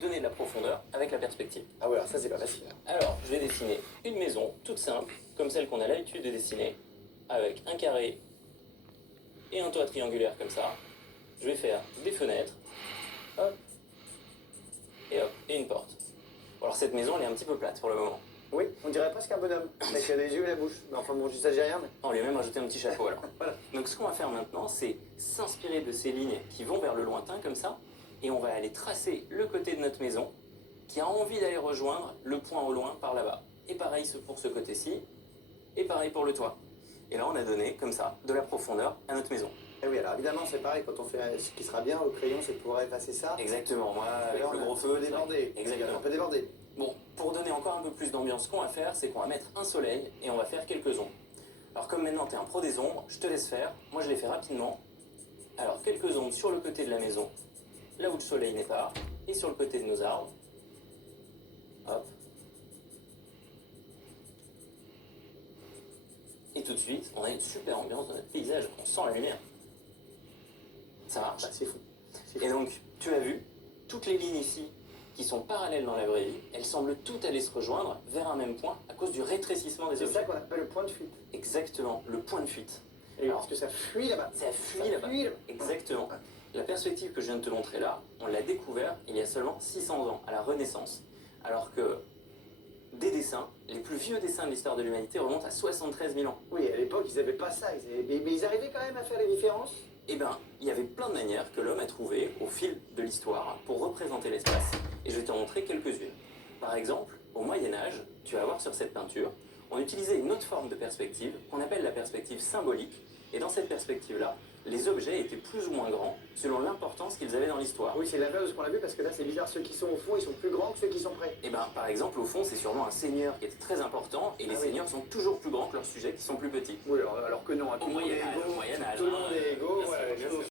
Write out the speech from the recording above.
donner de la profondeur avec la perspective. Ah ouais, alors ça c'est pas facile. Alors, je vais dessiner une maison toute simple, comme celle qu'on a l'habitude de dessiner, avec un carré et un toit triangulaire comme ça. Je vais faire des fenêtres, hop, et une porte. Alors cette maison, elle est un petit peu plate pour le moment. Oui, on dirait presque un bonhomme, avec les yeux et la bouche. Mais enfin bon, je s'agit rien, mais... On lui a même rajouté un petit chapeau alors. Voilà. Donc ce qu'on va faire maintenant, c'est s'inspirer de ces lignes qui vont vers le lointain comme ça, et on va aller tracer le côté de notre maison qui a envie d'aller rejoindre le point au loin par là-bas. Et pareil pour ce côté-ci, et pareil pour le toit. Et là, on a donné, comme ça, de la profondeur à notre maison. Et oui, alors évidemment, c'est pareil, quand on fait ce qui sera bien au crayon, c'est de pouvoir effacer ça. Exactement, moi, avec Là, le on gros a feu. un peu débordé. Exactement. Un peu débordé. Bon, pour donner encore un peu plus d'ambiance, ce qu'on va faire, c'est qu'on va mettre un soleil et on va faire quelques ombres. Alors comme maintenant tu es un pro des ombres, je te laisse faire. Moi je les fais rapidement. Alors quelques ombres sur le côté de la maison, là où le soleil n'est pas, et sur le côté de nos arbres. Hop. Et tout de suite, on a une super ambiance dans notre paysage, on sent la lumière. Ça marche? Bah, c'est fou. Et donc, tu as vu, toutes les lignes ici qui sont parallèles dans la vraie vie, elles semblent toutes aller se rejoindre vers un même point à cause du rétrécissement des C'est objets. ça qu'on appelle le point de fuite. Exactement, le point de fuite. Et Alors, parce que ça fuit là-bas. ça fuit là-bas. Exactement. La perspective que je viens de te montrer là, on l'a découvert il y a seulement 600 ans, à la Renaissance, alors que des dessins, les plus vieux dessins de l'histoire de l'humanité remontent à 73 000 ans. Oui, à l'époque, ils n'avaient pas ça. Mais ils arrivaient quand même à faire les différences. Eh bien, il y avait plein de manières que l'homme a trouvées au fil de l'histoire pour représenter l'espace, et je vais t'en montrer quelques-unes. Par exemple, au Moyen-Âge, tu vas voir sur cette peinture, on utilisait une autre forme de perspective qu'on appelle la perspective symbolique, et dans cette perspective-là, les objets étaient plus ou moins grands selon l'importance qu'ils avaient dans l'histoire. Oui, c'est l'inverse de ce qu'on a vu parce que là, c'est bizarre. Ceux qui sont au fond, ils sont plus grands que ceux qui sont près. Et ben, par exemple, au fond, c'est sûrement un seigneur qui était très important, et les Ah oui. seigneurs sont toujours plus grands que leurs sujets qui sont plus petits. Oui, alors que non, tout le monde est égaux. Au Moyen-Âge, Tout le monde est égaux, bien voilà, sûr, les bien choses sûr.